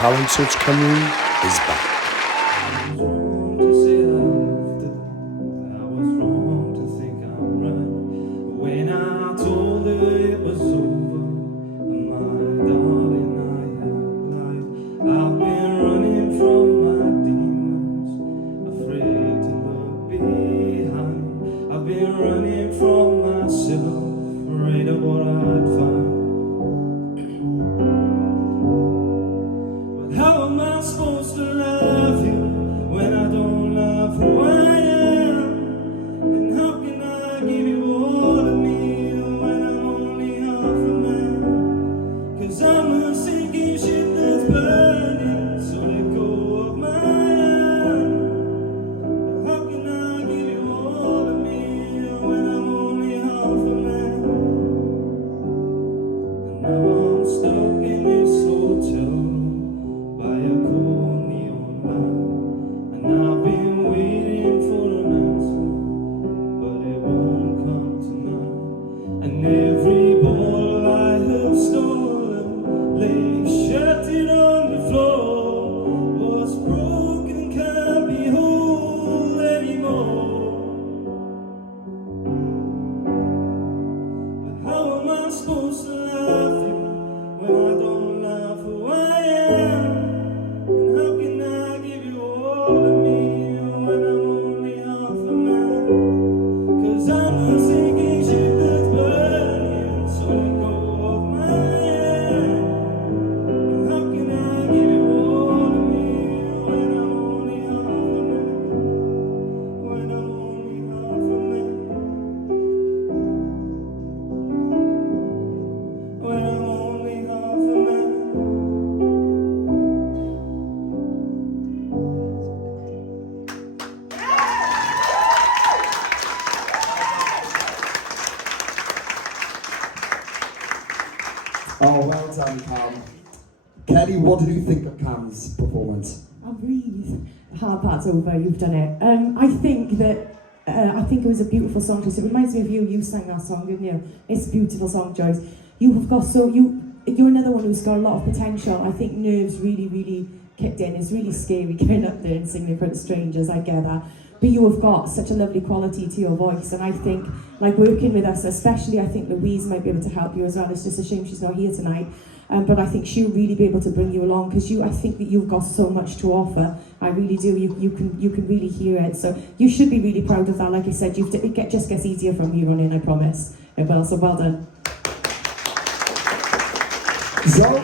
Talent Search Cameroon is back. Oh, well done, Cam. Kelly, what did you think of Cam's performance? I'll breathe. The hard part's over, you've done it. I think it was a beautiful song, Joyce. It reminds me of you. You sang that song, didn't you? It's a beautiful song, Joyce. You're another one who's got a lot of potential. I think nerves really kicked in. It's really scary getting up there and singing in front of strangers, I get that. But you have got such a lovely quality to your voice, and I think, like, working with us, especially, I think Louise might be able to help you as well. It's just a shame she's not here tonight, but I think she'll really be able to bring you along, because I think that you've got so much to offer. I really do. You can really hear it, so you should be really proud of that. Like I said, it just gets easier from here on in, I promise. So well done. Zoe?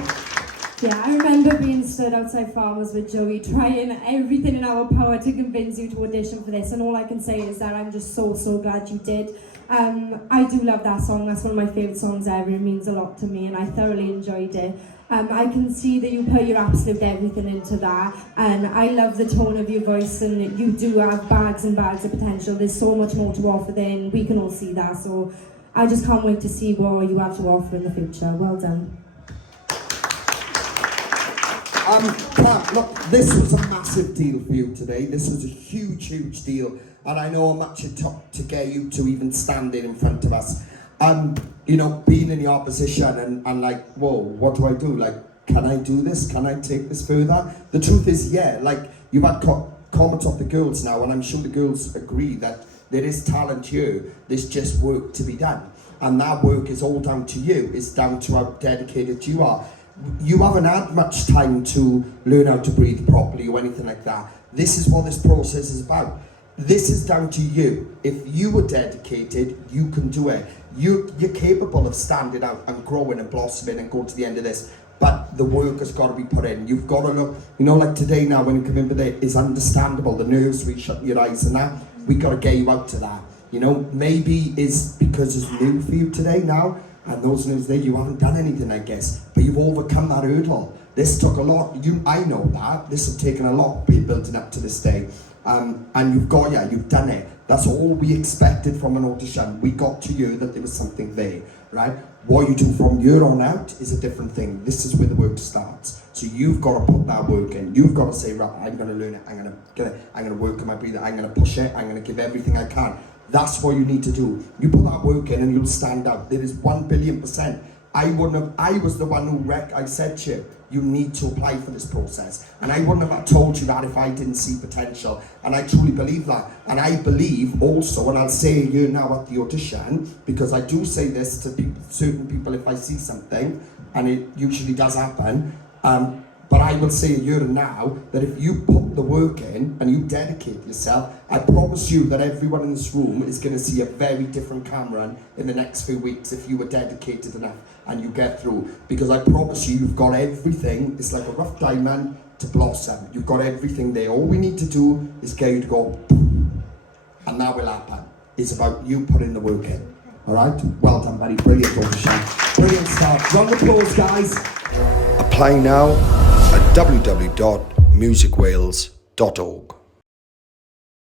Yeah, I remember being stood outside Farmers with Joey, trying everything in our power to convince you to audition for this, and all I can say is that I'm just so glad you did. I do love that song. That's one of my favourite songs ever. It means a lot to me, and I thoroughly enjoyed it. I can see that you put your absolute everything into that, and I love the tone of your voice, and you do have bags and bags of potential. There's so much more to offer there, and we can all see that, so I just can't wait to see what you have to offer in the future. Well done. Cam, look, this was a massive deal for you today. This was a huge deal, and I know how much it took to get you to even stand in front of us. You know, being in your position and like, whoa, what do I do? Like, can I do this? Can I take this further? The truth is, yeah, like, you've had comments of the girls now, and I'm sure the girls agree that there is talent here. There's just work to be done, and that work is all down to you. It's down to how dedicated you are. You haven't had much time to learn how to breathe properly or anything like that. This is what this process is about. This is down to you. If you were dedicated, you can do it. You're capable of standing out and growing and blossoming and going to the end of this. But the work has got to be put in. You've got to look, you know, like today now when you come in with it, it's understandable. The nerves, we shut your eyes and that. We got to get you out to that. You know, maybe it's because it's new for you today now. And those nerves there, you haven't done anything, I guess, but you've overcome that hurdle. This took a lot. I know that. This has taken a lot building up to this day. And you've done it. That's all we expected from an audition. We got to you that there was something there, right? What you do from here on out is a different thing. This is where the work starts. So you've got to put that work in. You've got to say, right, I'm going to learn it. I'm going to work on my breathing. I'm going to push it. I'm going to give everything I can. That's what you need to do. You put that work in and you'll stand out. There is 1 billion%. I was the one who I said to you, you need to apply for this process. And I wouldn't have told you that if I didn't see potential. And I truly believe that. And I believe also, and I'll say a year now at the audition, because I do say this to certain people if I see something, and it usually does happen, but I will say a year now that if you put the work in and you dedicate yourself, I promise you that everyone in this room is going to see a very different Cameron in the next few weeks if you were dedicated enough and you get through. Because I promise you, you've got everything. It's like a rough diamond to blossom. You've got everything there. All we need to do is get you to go, and that will happen. It's about you putting the work in. All right? Well done, buddy. Brilliant audition. Brilliant start. Round of applause, guys. Apply now at www.musicwales.org.